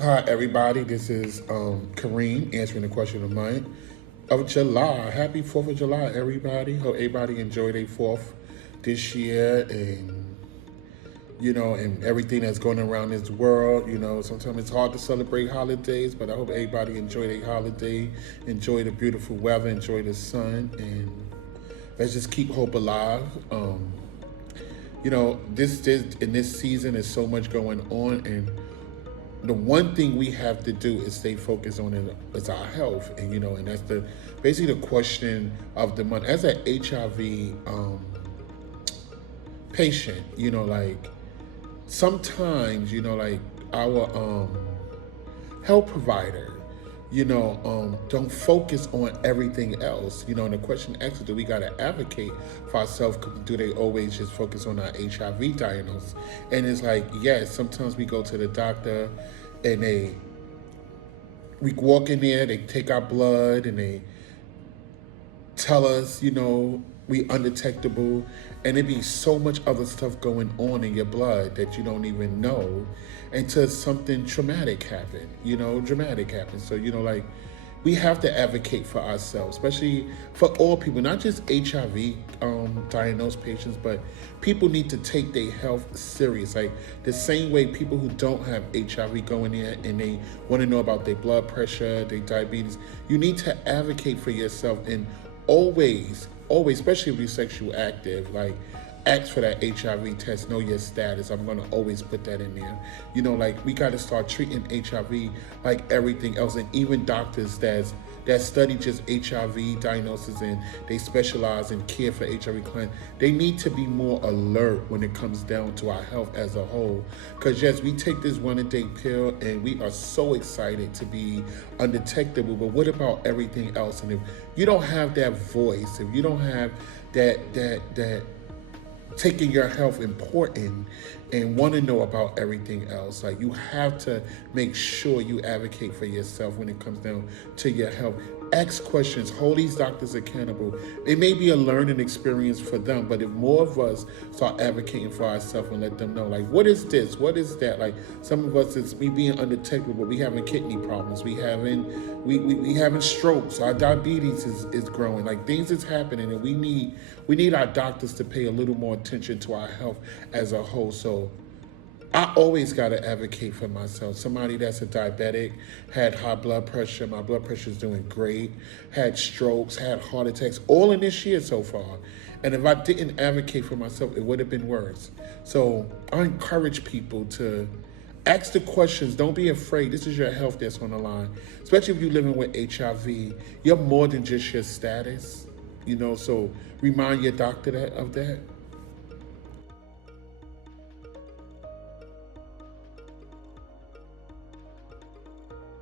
Hi, everybody. This is Kareem answering the question of July. Happy 4th of July, everybody. Hope everybody enjoyed their 4th this year and everything that's going around this world. Sometimes it's hard to celebrate holidays, but I hope everybody enjoy their holiday, enjoy the beautiful weather, enjoy the sun, and let's just keep hope alive. This in this season is so much going on, and the one thing we have to do is stay focused on it is our health, and that's basically the question of the month. As an HIV patient, like sometimes, like our health provider, don't focus on everything else. And the question asks, do we got to advocate for ourselves? Do they always just focus on our HIV diagnosis? And it's like, yes, sometimes we go to the doctor and we walk in there, they take our blood and they tell us, we undetectable, and it be so much other stuff going on in your blood that you don't even know until something traumatic happen, dramatic happen. So, like we have to advocate for ourselves, especially for all people, not just HIV diagnosed patients, but people need to take their health serious. Like the same way people who don't have HIV go in there and they want to know about their blood pressure, their diabetes, you need to advocate for yourself and always, especially if you're sexually active, like ask for that HIV test, know your status. I'm gonna always put that in there. Like we gotta start treating HIV like everything else. And even doctors that study just HIV diagnosis and they specialize in care for HIV clients, they need to be more alert when it comes down to our health as a whole. Because yes, we take this one-a-day pill and we are so excited to be undetectable, but what about everything else? And if you don't have that voice, if you don't have that taking your health important and want to know about everything else, like you have to make sure you advocate for yourself when it comes down to your health. Ask questions, hold these doctors accountable. It may be a learning experience for them, but if more of us start advocating for ourselves and let them know, like, what is this, what is that? Like some of us, it's we being undetectable, but we having kidney problems, we having strokes, our diabetes is growing, like things is happening, and we need our doctors to pay a little more attention to our health as a whole. So I always got to advocate for myself. Somebody that's a diabetic, had high blood pressure, my blood pressure is doing great, had strokes, had heart attacks, all in this year so far. And if I didn't advocate for myself, it would have been worse. So I encourage people to ask the questions. Don't be afraid. This is your health that's on the line. Especially if you're living with HIV. You're more than just your status, so remind your doctor of that.